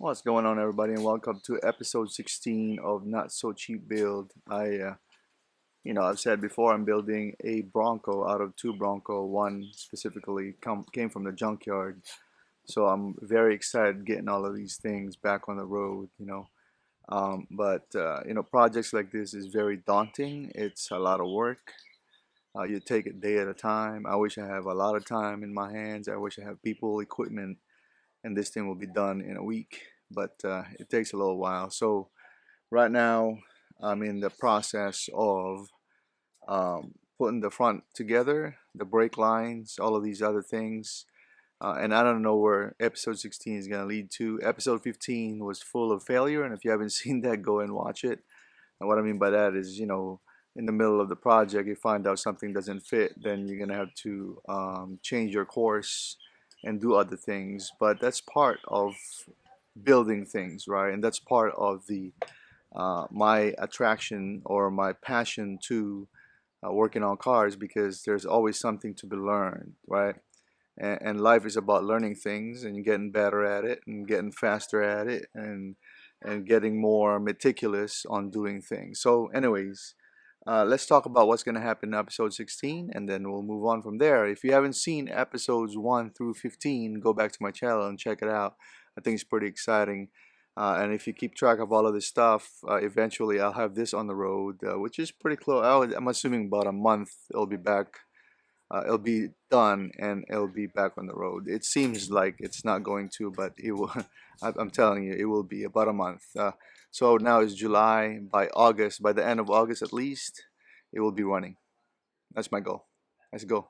What's going on, everybody, and welcome to episode 16 of Not So Cheap Build. I've said before, I'm building a Bronco out of two Bronco. One specifically came from the junkyard, so I'm very excited getting all of these things back on the road. But projects like this is very daunting. It's a lot of work. You take it day at a time. I wish I have a lot of time in my hands. I wish I have people, equipment, and this thing will be done in a week, but it takes a little while. So right now I'm in the process of putting the front together, the brake lines, all of these other things. And I don't know where episode 16 is going to lead to. Episode 15 was full of failure, and if you haven't seen that, go and watch it. And what I mean by that is, in the middle of the project, you find out something doesn't fit, then you're going to have to change your course and do other things. But that's part of building things, right? And that's part of the my attraction or my passion to working on cars, because there's always something to be learned, right? And life is about learning things and getting better at it and getting faster at it and getting more meticulous on doing things. So, anyways, let's talk about what's going to happen in episode 16, and then we'll move on from there. If you haven't seen episodes 1 through 15, go back to my channel and check it out. I think it's pretty exciting. And if you keep track of all of this stuff, eventually I'll have this on the road, which is pretty close. I'm assuming about a month it'll be back. It'll be done and it'll be back on the road. It seems like it's not going to, but it will. I'm telling you, it will be about a month. So now is July. By August, by the end of August at least, it will be running. That's my goal. Let's go.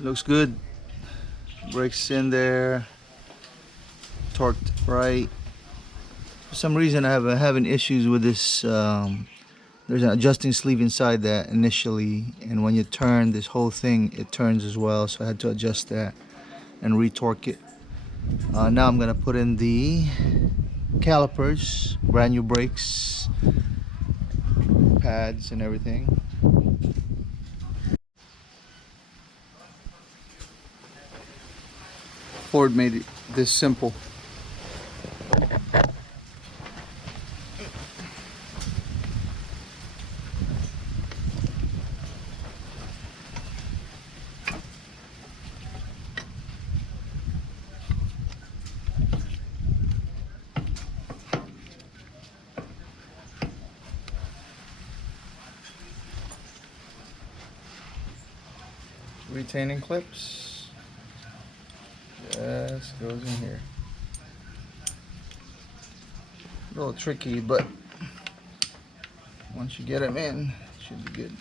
Looks good. Brakes in there, torqued right. For some reason, I have having issues with this. There's an adjusting sleeve inside that initially, and when you turn this whole thing, it turns as well. So I had to adjust that and retorque it. Now I'm gonna put in the calipers, brand new brakes, pads and everything. Ford made it this simple. Retaining clips just goes in here. A little tricky, but once you get them in, it should be good.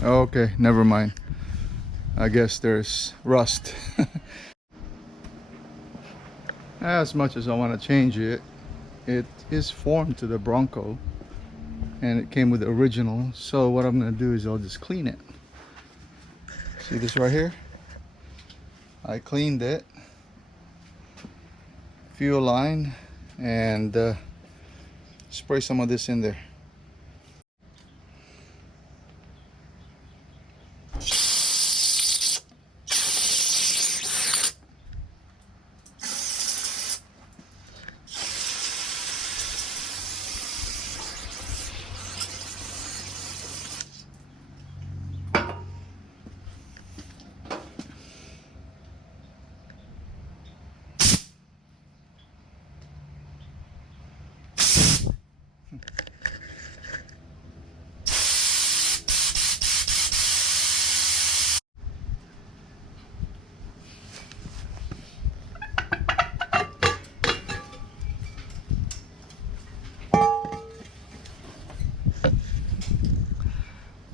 Okay, never mind. I guess there's rust. As much as I want to change it, it is formed to the Bronco and it came with the original. So what I'm going to do is I'll just clean it. See this right here? I cleaned it, fuel line, and spray some of this in there.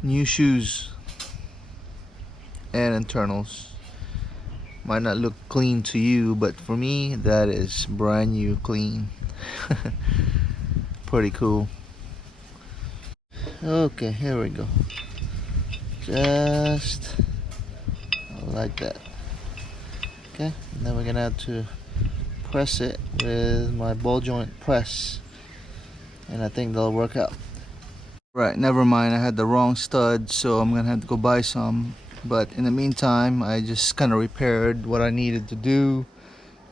New shoes and internals. Might not look clean to you, but for me that is brand new clean. Pretty cool. Okay, here we go. Just like that. Okay, and then we're gonna have to press it with my ball joint press, and I think that'll work out. Right, never mind, I had the wrong stud, so I'm gonna have to go buy some. But in the meantime, I just kind of repaired what I needed to do,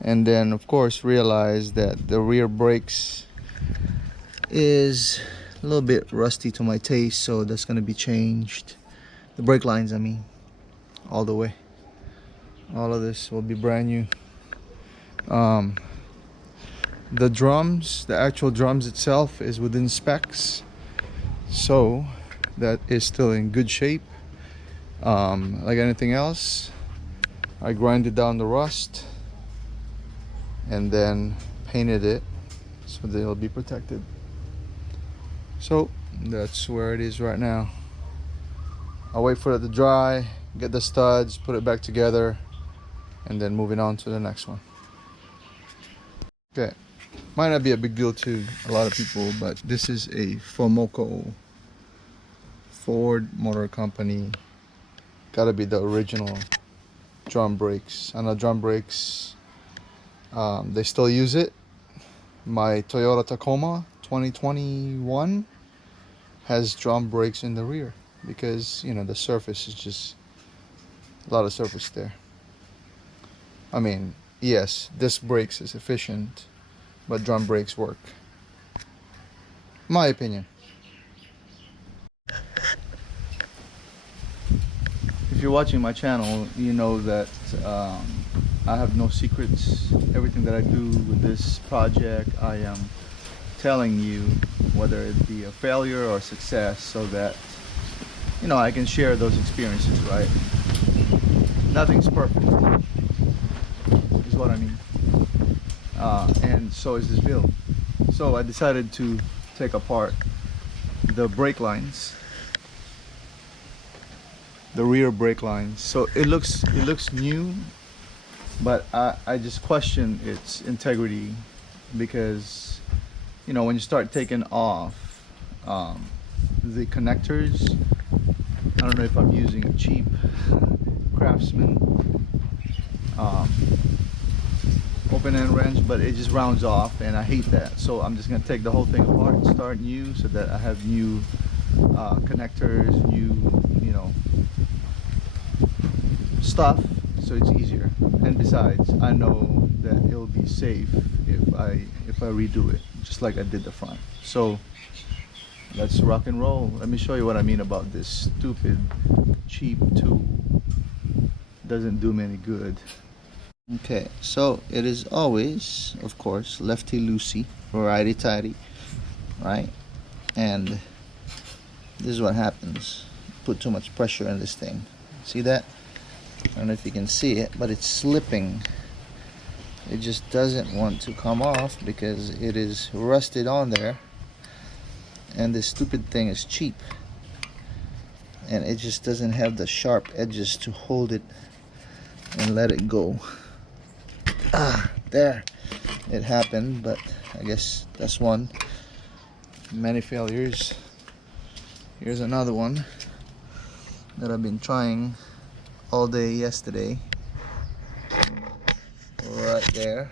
and then of course realized that the rear brakes is a little bit rusty to my taste, so that's gonna be changed. The brake lines, I mean, all the way. All of this will be brand new. The drums, the actual drums itself is within specs, so that is still in good shape. Like anything else, I grinded down the rust and then painted it so they'll be protected. So that's where it is right now. I'll wait for it to dry, get the studs, put it back together, and then moving on to the next one. Okay, might not be a big deal to a lot of people, but this is a Fomoco Ford Motor Company. Gotta be the original drum brakes. I know drum brakes, they still use it. My Toyota Tacoma 2021 has drum brakes in the rear because, you know, the surface is just a lot of surface there. I mean, yes, disc brakes is efficient, but drum brakes work. My opinion. If you're watching my channel, you know that I have no secrets. Everything that I do with this project, I am telling you, whether it be a failure or success, so that you know I can share those experiences, right? Nothing's perfect, is what I mean. And so is this build. So I decided to take apart the brake lines, the rear brake lines. So it looks new, but I just question its integrity, because you know when you start taking off the connectors, I don't know if I'm using a cheap Craftsman open-end wrench, but it just rounds off, and I hate that. So I'm just gonna take the whole thing apart and start new, so that I have new connectors, new, you know, stuff, so it's easier. And besides, I know that it'll be safe if I redo it, just like I did the front. So let's rock and roll. Let me show you what I mean about this stupid cheap tool. Doesn't do me any good. Okay, so it is always, of course, lefty loosey, righty tighty, right? And this is what happens. Put too much pressure on this thing. See that? I don't know if you can see it, but it's slipping. It just doesn't want to come off because it is rusted on there, and this stupid thing is cheap, and it just doesn't have the sharp edges to hold it and let it go. There, it happened, but I guess that's one. Many failures. Here's another one that I've been trying all day yesterday. Right there.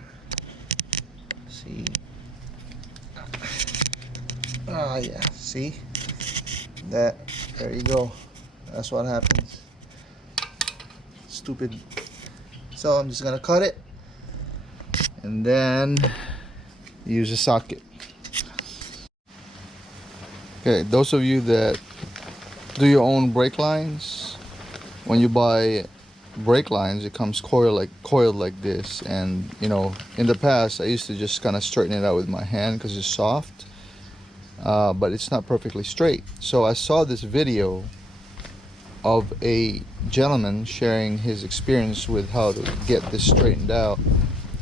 See? Yeah, see? That, there you go. That's what happens. Stupid. So I'm just gonna cut it and then use a socket. Okay, those of you that do your own brake lines, when you buy brake lines, it comes coiled like this. And you know, in the past I used to just kind of straighten it out with my hand because it's soft, but it's not perfectly straight. So I saw this video of a gentleman sharing his experience with how to get this straightened out.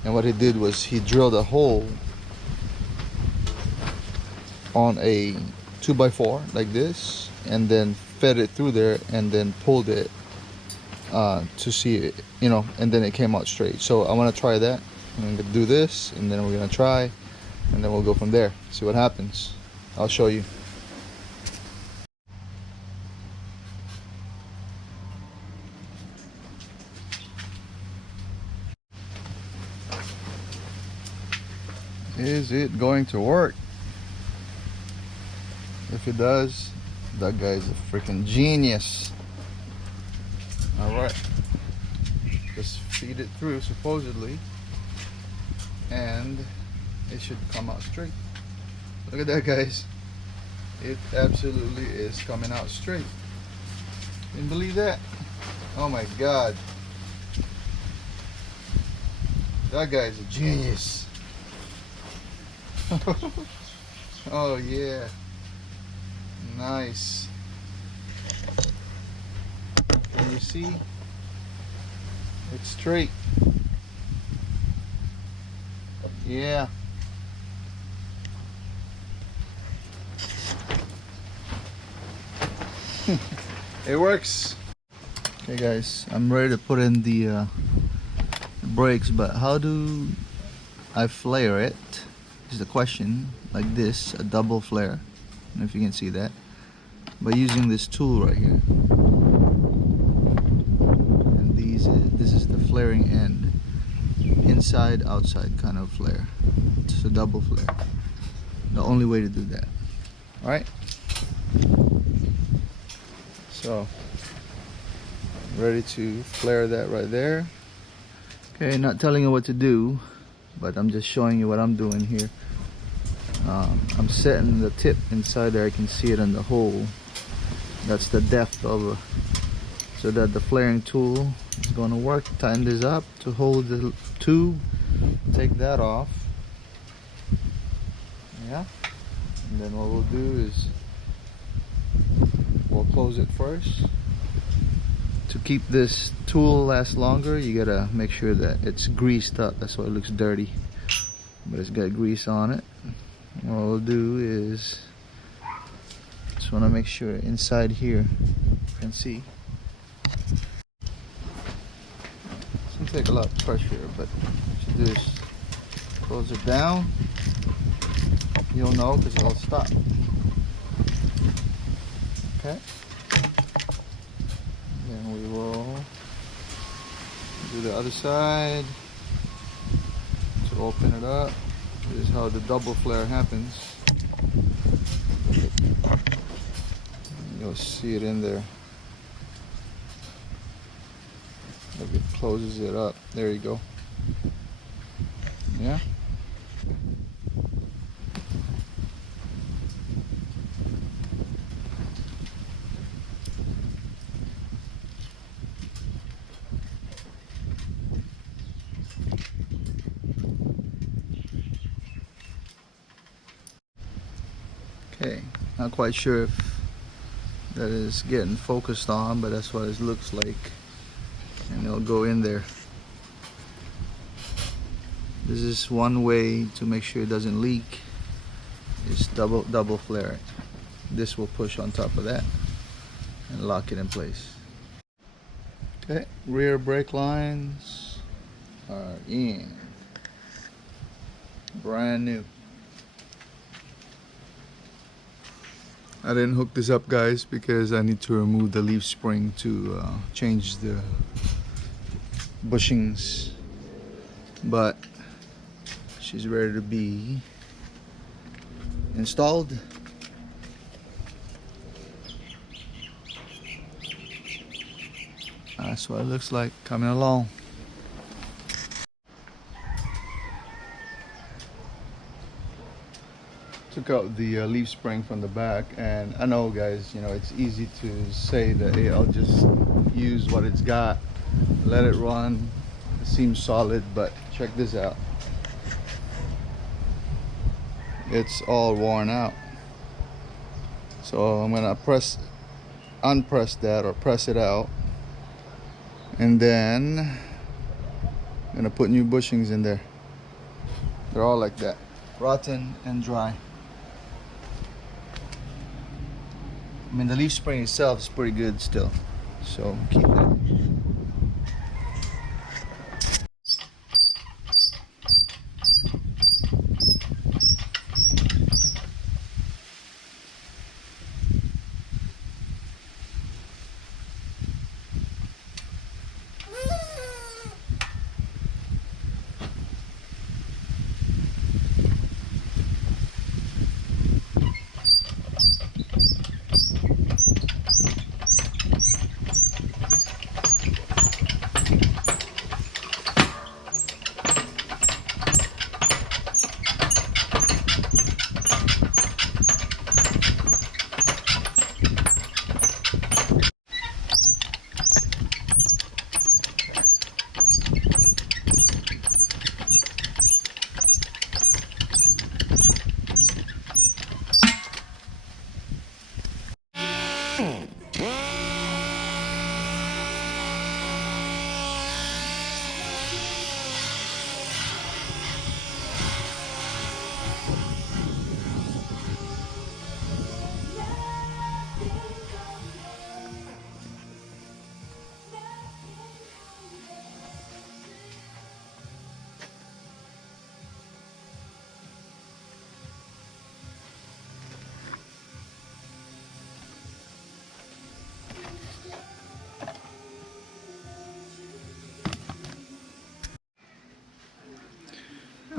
And what he did was he drilled a hole on a 2x4 like this, and then fed it through there, and then pulled it to see it, you know, and then it came out straight. So I want to try that. I'm gonna do this, and then we're gonna try, and then we'll go from there, see what happens. I'll show you. Is it going to work? If it does, that guy's a freaking genius. Alright, just feed it through supposedly, and it should come out straight. Look at that, guys. It absolutely is coming out straight. Can you believe that? Oh my god, that guy's a genius. Oh yeah, nice. Can you see? It's straight. Yeah. It works. Okay guys, I'm ready to put in the brakes, but how do I flare it is the question. Like this, a double flare. I don't know if you can see that, by using this tool right here. And this is the flaring end, inside outside kind of flare. It's a double flare. The only way to do that. All right, so ready to flare that right there. Okay, not telling you what to do, but I'm just showing you what I'm doing here. I'm setting the tip inside there. I can see it in the hole. That's the depth of so that the flaring tool is going to work. Tighten this up to hold the tube. Take that off. Yeah. And then what we'll do is we'll close it first. To keep this tool last longer, you gotta make sure that it's greased up. That's why it looks dirty, but it's got grease on it. What we'll do is just want to make sure inside here you can see. It's gonna take a lot of pressure, but what you do is close it down. You'll know because it'll stop. Okay. Then we will do the other side to open it up. This is how the double flare happens. You'll see it in there. Look, it closes it up. There you go. Yeah. Okay, not quite sure if that is getting focused on, but that's what it looks like. And it'll go in there. This is one way to make sure it doesn't leak. Is double flare it. This will push on top of that and lock it in place. Okay, rear brake lines are in. Brand new. I didn't hook this up, guys, because I need to remove the leaf spring to change the bushings, but she's ready to be installed. That's what it looks like coming along. Took out the leaf spring from the back, and I know, guys, you know, it's easy to say that, hey, I'll just use what it's got, let it run. It seems solid, but check this out. It's all worn out. So I'm gonna unpress that, or press it out, and then I'm gonna put new bushings in there. They're all like that, rotten and dry. I mean, the leaf spring itself is pretty good still, so keep that.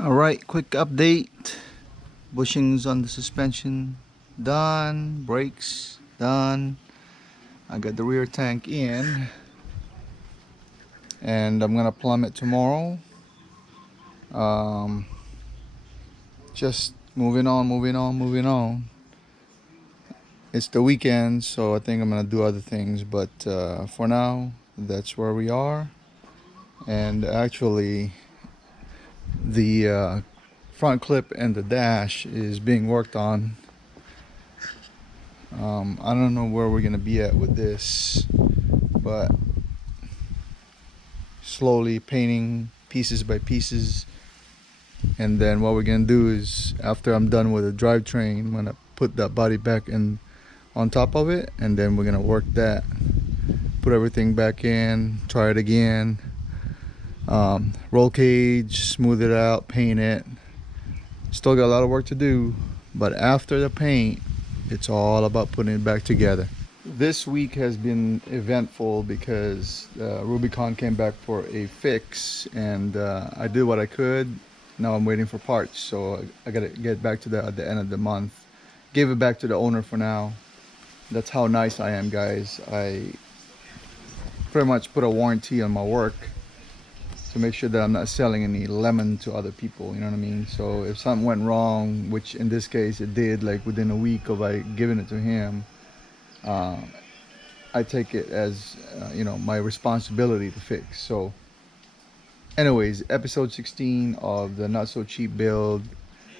Alright, quick update. Bushings on the suspension done, brakes done. I got the rear tank in, and I'm gonna plumb it tomorrow. Just Moving on, moving on, moving on. It's the weekend, so I think I'm gonna do other things. But for now, that's where we are. And actually, the front clip and the dash is being worked on. I don't know where we're gonna be at with this, but slowly painting pieces by pieces. And then what we're gonna do is, after I'm done with the drivetrain, I'm gonna put that body back in on top of it, and then we're gonna work that, put everything back in, try it again, roll cage, smooth it out, paint it. Still got a lot of work to do, but after the paint, it's all about putting it back together. This week has been eventful because Rubicon came back for a fix, and I did what I could. Now I'm waiting for parts, so I gotta get back to that at the end of the month. Gave it back to the owner for now. That's how nice I am, guys. I pretty much put a warranty on my work to make sure that I'm not selling any lemon to other people, you know what I mean? So if something went wrong, which in this case it did, like within a week of I giving it to him, uh, I take it as my responsibility to fix. So anyways, episode 16 of the not so cheap build.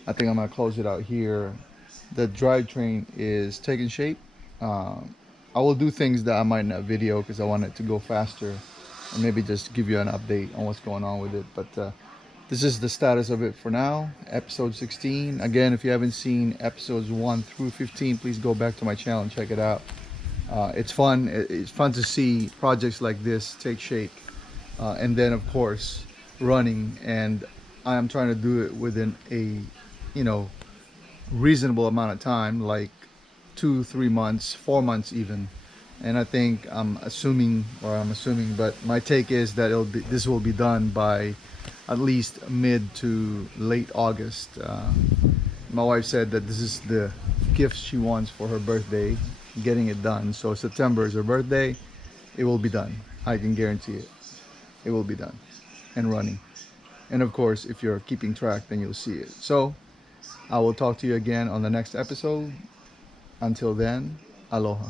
I think I'm gonna close it out here. The drivetrain is taking shape. I will do things that I might not video because I want it to go faster, and maybe just give you an update on what's going on with it. But this is the status of it for now. Episode 16. Again, if you haven't seen episodes 1 through 15, please go back to my channel and check it out. It's fun. It's fun to see projects like this take shape, and then of course running. And I am trying to do it within a, reasonable amount of time, like 2 3 months, 4 months even. And I think I'm assuming, but my take is that this will be done by at least mid to late August. My wife said that this is the gift she wants for her birthday, getting it done. So September is her birthday. It will be done. I can guarantee it. It will be done and running. And of course, if you're keeping track, then you'll see it. So I will talk to you again on the next episode. Until then, aloha.